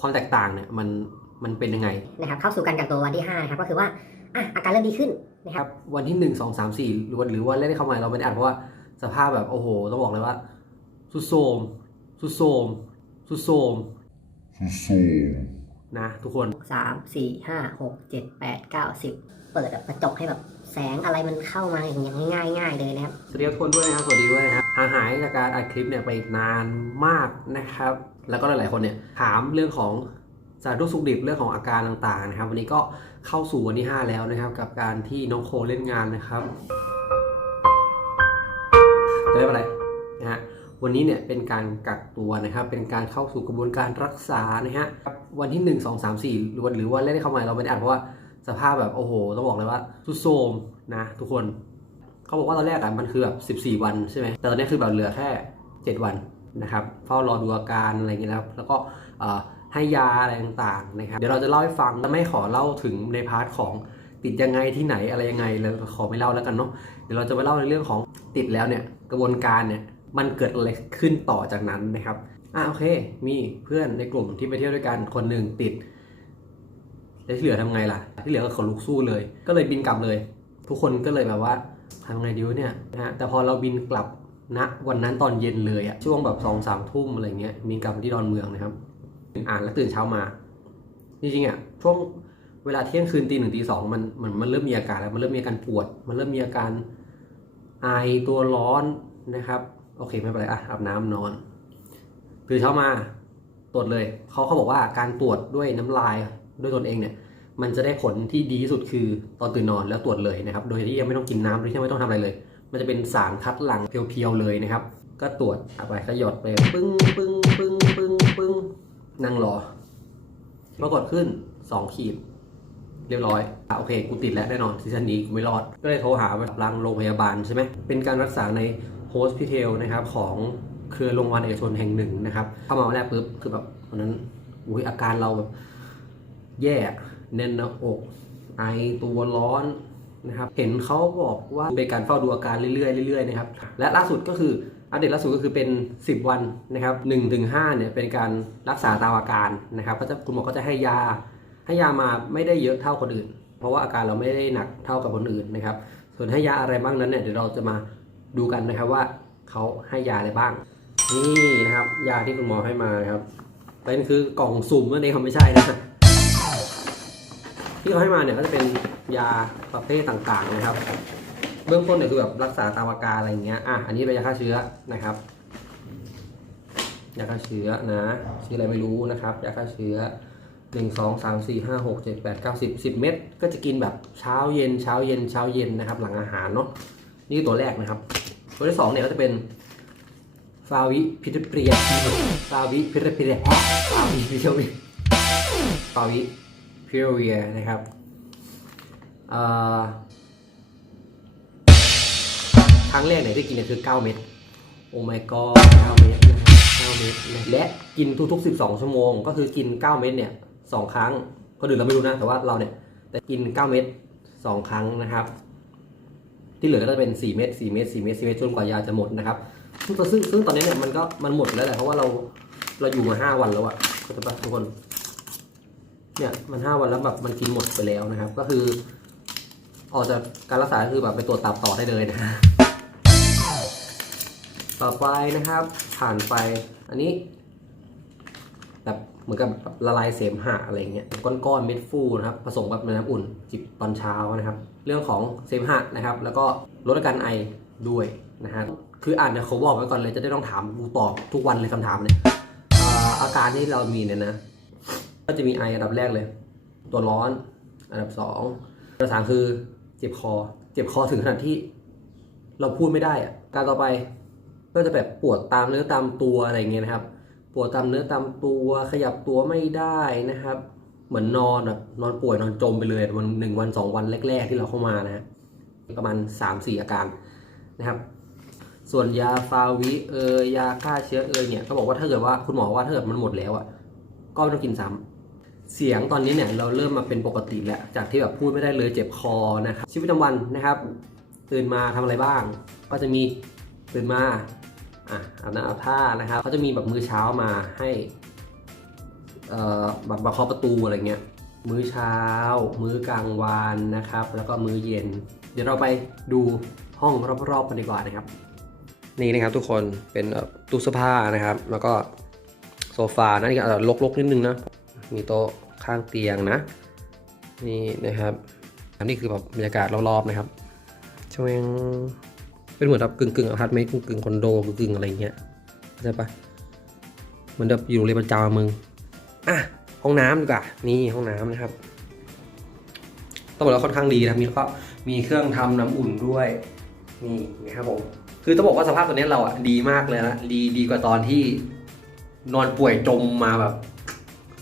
ความแตกต่างเนี่ยมันมันเป็นยังไงนะครับเข้าสู่การกักตัววันที่5นะครับก็คือว่าอะอาการเริ่มดีขึ้นนะคครับรับวันที่หนึ่งสองสามสี่หรือวันหรือวันแรกที่เข้ามาเราไม่ได้อ่านเพราะว่าสภาพแบบโอ้โหต้องบอกเลยว่าสุดโทรมสุดโทรมสุดโทรม Soul. นะทุกคน สามสี่ห้าหกเจ็ดแปดเก้าสิบเปิดแบบกระจกให้แบบแสงอะไรมันเข้ามาอย่างง่ายง่ายๆเลยนะครับ สวัสดีทุกคนด้วยนะครับ สวัสดีด้วยนะครับห่างหายจากการอัดคลิปเนี่ยไปนานมากนะครับ แล้วก็หลาย ๆ คนเนี่ยถามเรื่องของสารทุกข์สุขดิบเรื่องของอาการต่างๆนะครับ วันนี้ก็เข้าสู่วันที่ 5 แล้วนะครับ กับการที่น้องโคเล่นงานนะครับจะเรียกว่าอะไรนะฮะวันนี้เนี่ยเป็นการกักตัวนะครับ เป็นการเข้าสู่กระบวนการรักษานะฮะ วันที่1 2 3 4หรือวันหรือวันแรกที่เข้ามาเราไม่ได้อ่านเพราะว่าสภาพแบบโอ้โหต้องบอกเลยว่าสุดโทมนะทุกคนเขาบอกว่าตอนแรกอะมันคือแบบ14วันใช่ไหมแต่ตอนนี้คือแบบเหลือแค่7วันนะครับเฝ้ารอดูอาการอะไรอย่างเงี้ยนะครับแล้วก็เอ่อให้ยาอะไรต่างๆนะครับเดี๋ยวเราจะเล่าให้ฟังแต่ไม่ขอเล่าถึงในพาร์ทของติดยังไงที่ไหนอะไรยังไงเราขอไม่เล่าแล้วกันเนาะเดี๋ยวเราจะมาเล่าในเรื่องของติดแล้วเนี่ยกระบวนการเนี่ยมันเกิดอะไรขึ้นต่อจากนั้นนะครับ อะโอเค มีเพื่อนในกลุ่มที่ไปเที่ยวด้วยกันคนหนึ่งติด แล้วที่เหลือทำไงล่ะ ที่เหลือก็ขนลุกสู้เลย ก็เลยบินกลับเลย ทุกคนก็เลยแบบว่าทำไงดีวเนี่ยนะฮะแต่พอเราบินกลับณวันนั้นตอนเย็นเลยอะช่วงแบบสองสามทุ่มอะไรเงี้ยบินกลับที่ดอนเมืองนะครับอ่านแล้วตื่นเช้ามาจริงๆอะช่วงเวลาเที่ยงคืนตีหนึ่งตีสองมันมันมันเริ่มมีอาการแล้วมันเริ่มมีอาการปวด มันเริ่มมีอาการไอตัวร้อนนะครับ โอเคไม่เป็นไรอะอาบน้ำนอน ตื่นเช้ามาตรวจเลยเขาเขาบอกว่าการตรวจด้วยน้ำลายด้วยตนเองเนี่ย มันจะได้ผลที่ดีที่สุดคือตอนตื่นนอนแล้วตรวจเลยนะครับ โดยที่ยังไม่ต้องกินน้ำโดยที่ไม่ต้องทำอะไรเลย มันจะเป็นสารคัดหลั่งเพียวๆเลยนะครับ ก็ตรวจเอาไปขยดไปปึ้งปึ้งปึ้งปึ้งปึ้งนั่งรอปรากฏขึ้นสองขีด เรียบร้อยอะโอเค กูติดแล้วแน่นอนซีซันนี้กูไม่รอด ก็เลยโทรหาแบบรังโรงพยาบาลใช่ไหมเป็นการรักษาในโฮสพิทลนะครับของ เครือโรงพยาบาลเอกชนแห่งหนึ่งนะครับ เข้ามาวันแรกปุ๊บคือแบบวันนั้นอุ้ยอาการเราแบบแย่แน่นหน้าอก ไอตัวร้อนนะครับ เห็นเขาบอกว่าเป็นการเฝ้าดูอาการเรื่อยๆเรื่อยๆนะครับ และล่าสุดก็คืออัปเดตล่าสุดก็คือเป็น 10 วันนะครับ1ถึง5เนี่ยเป็นการรักษาตามอาการนะครับ ก็จะคุณหมอก็จะให้ยา ให้ยามาไม่ได้เยอะเท่าคนอื่น เพราะว่าอาการเราไม่ได้หนักเท่ากับคนอื่นนะครับ ส่วนให้ยาอะไรบ้างนั้นเนี่ยเดี๋ยวเราจะมาดูกันนะครับว่าเขาให้ยาอะไรบ้าง นี่นะครับ ยาที่คุณหมอให้มานะครับเป็นคือกล่องสุ่มนั่นเองครับไม่ใช่นะที่เขาให้มาเนี่ยก็จะเป็นยาประเภทต่างๆนะครับ เบื้องต้นเนี่ยคือแบบรักษาตามอาการอะไรเงี้ยอะอันนี้เป็นยาฆ่าเชื้อนะครับยาฆ่าเชื้อนะชื่ออะไรไม่รู้นะครับยาฆ่าเชื้อหนึ่งสองสามสี่ห้าหกเจ็ดแปดเก้าสิบสิบเม็ดก็จะกินแบบเช้าเย็นเช้าเย็นเช้าเย็นนะครับ หลังอาหารเนาะนี่ตัวแรกนะครับ ตัวที่สองเนี่ยก็จะเป็น ฟาวิพิทเปรียฟาวิพิทเปรียฟาวิพิทเปรียฟาวิพิเรียนะครับครั้งแรกเนี่ยที่กินเนี่ยคือ 9 เม็ด โอ้ my god 9เม็ดนะครับ9เม็ดและกินทุกๆ 12 ชั่วโมง ก็คือกิน 9 เม็ดเนี่ยสองครั้งคนอื่นเราไม่รู้นะ แต่ว่าเราเนี่ยแต่กิน 9 เม็ดสองครั้งนะครับ ที่เหลือก็จะเป็น 4 เม็ด 4 เม็ด 4 เม็ด 4 เม็ดจนกว่ายาจะหมดนะครับ ซึ่งซึ่งซึ่งตอนนี้เนี่ยมันก็มันหมดแล้วแหละเพราะว่าเราเราอยู่มา5วันแล้วอะเข้าใจปะทุกคนเนี่ยมัน5วันแล้วแบบมันกินหมดไปแล้วนะครับ ก็คือ ออกจากการรักษาคือแบบไปตรวจตับต่อได้เลยนะฮะต่อไปนะครับ ผ่านไปอันนี้ แบบเหมือนกับละลายเสมหะอะไรเงี้ยก้อนๆเม็ดฟูนะครับ ผสมกับน้ำอุ่นจิบตอนเช้านะครับ เรื่องของเสมหะนะครับ แล้วก็ลดอาการไอด้วยนะฮะ คืออ่านเนี่ยเขาบอกไว้ก่อนเลยจะได้ต้องถามกูตอบทุกวันเลยคำถามเนี่ยอาการที่เรามีเนี่ยนะ ก็จะมีไออันดับแรกเลย ตัวร้อน อันดับสองอันดับสามคือเจ็บคอ เจ็บคอถึงขนาดที่ เราพูดไม่ได้อะการต่อไปก็จะแบบปวดตามเนื้อตามตัวอะไรเงี้ยนะครับ ปวดตามเนื้อตามตัวขยับตัวไม่ได้นะครับ เหมือนนอนแบบนอนป่วยนอนจมไปเลยวันหนึ่งวันสองวันแรก ๆ ที่เราเข้ามานะฮะประมาณสามสี่อาการนะครับ ส่วนยาฟาวิเอยยาฆ่าเชื้อเอยเนี่ยก็บอกว่าถ้าเกิดว่าคุณหมอว่าถ้าเกิดมันหมดแล้วอะก็ไม่ต้องกินซ้ำเสียงตอนนี้เนี่ยเราเริ่มมาเป็นปกติแล้วจากที่แบบพูดไม่ได้เลยเจ็บคอนะครับชีวิตประจำวันนะครับ ตื่นมาทำอะไรบ้าง ก็จะมีตื่นมาอะอาบน้ำอาบท่านะครับเขาจะมีแบบมื้อเช้ามาให้เอ่อแบบมาเคาะประตูอะไรเงี้ยมื้อเช้า มื้อกลางวันนะครับ แล้วก็มื้อเย็น เดี๋ยวเราไปดูห้องรอบๆกันดีกว่านะครับ นี่นะครับทุกคนเป็นตู้เสื้อผ้านะครับ แล้วก็โซฟานะนี่ก็ลกๆนิดนึงนะ มีโต๊ะข้างเตียงนะ นี่นะครับ อันนี้คือแบบบรรยากาศรอบๆนะครับช่วงเป็นเหมือนแบบกึ่งกึ่งอพาร์ตเมนต์กึ่งกึ่งคอนโดกึ่งกึ่งอะไรเงี้ยเข้าใจปะเหมือนแบบอยู่เรียนประจำมึงอะห้องน้ำดีกว่านี่ห้องน้ำนะครับต้องบอกว่าค่อนข้างดีนะมีแล้วก็มีเครื่องทำน้ำอุ่นด้วยนี่นะครับผม คือต้องบอกว่าสภาพตัวนี้เราอะดีมากเลยนะดีดีกว่าตอนที่นอนป่วยจมมาแบบ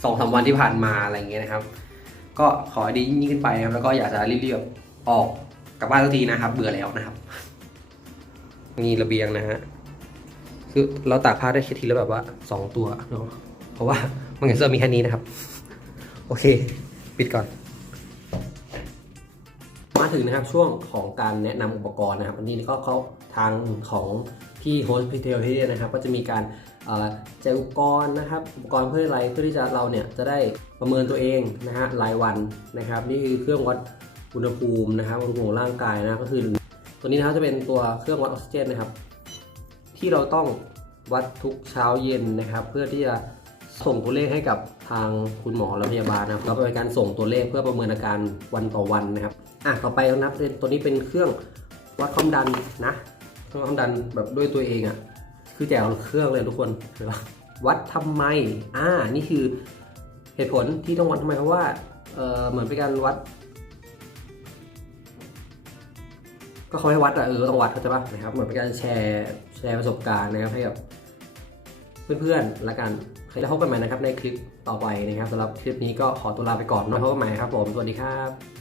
สองสามวันที่ผ่านมาอะไรเงี้ยนะครับ ก็ขอดียิ่งขึ้นไปนะครับ แล้วก็อยากจะรีบๆออกกลับบ้านสักทีนะครับ เบื่อแล้วนะครับนี่ระเบียงนะฮะคือเราตากผ้าได้แค่ทีและแบบว่าสองตัวเนาะเพราะว่ามันเห็นเสื้อมีแค่นี้นะครับ โอเค ปิดก่อน มาถึงนะครับช่วงของการแนะนำอุปกรณ์นะครับอันนี้ก็เขาทางของพี่โฮสพิเทลที่นะครับก็จะมีการเอ่อแจกอุปกรณ์นะครับอุปกรณ์เพื่ออะไรเพื่อที่จะเราเนี่ยจะได้ประเมินตัวเองนะฮะรายวันนะครับนี่คือเครื่องวัดอุณหภูมินะครับอุณหภูมิร่างกายนะก็คือ ตัวนี้นะครับจะเป็นตัวเครื่องวัดออกซิเจนนะครับ ที่เราต้องวัดทุกเช้าเย็นนะครับ เพื่อที่จะ ส่งตัวเลขให้กับทางคุณหมอและพยาบาลนะครับเป็นการส่งตัวเลขเพื่อประเมินอาการวันต่อวันนะครับอะต่อไปนะครับตัวนี้เป็นเครื่องวัดความดันนะเครื่องวัดความดันแบบด้วยตัวเองอะ่ะคือแจกเครื่องเลยทุกคนเห็นปะวัดทำไมอ่านี่คือเหตุผลที่ต้องวัดทำไมเพราะว่าเออเหมือนเป็นการวัด ก็เขาให้วัดอะเออต้องวัดเข้าใจป่ะนะครับเหมือนเป็นการแชร์แชร์ประสบการณ์นะครับให้กับ เพื่อนๆละกันแล้วพบกันใหม่นะครับในคลิปต่อไปนะครับสำหรับคลิปนี้ก็ขอตัวลาไปก่อนนาะพบกันใหม่ครับผมสวัสดีครับ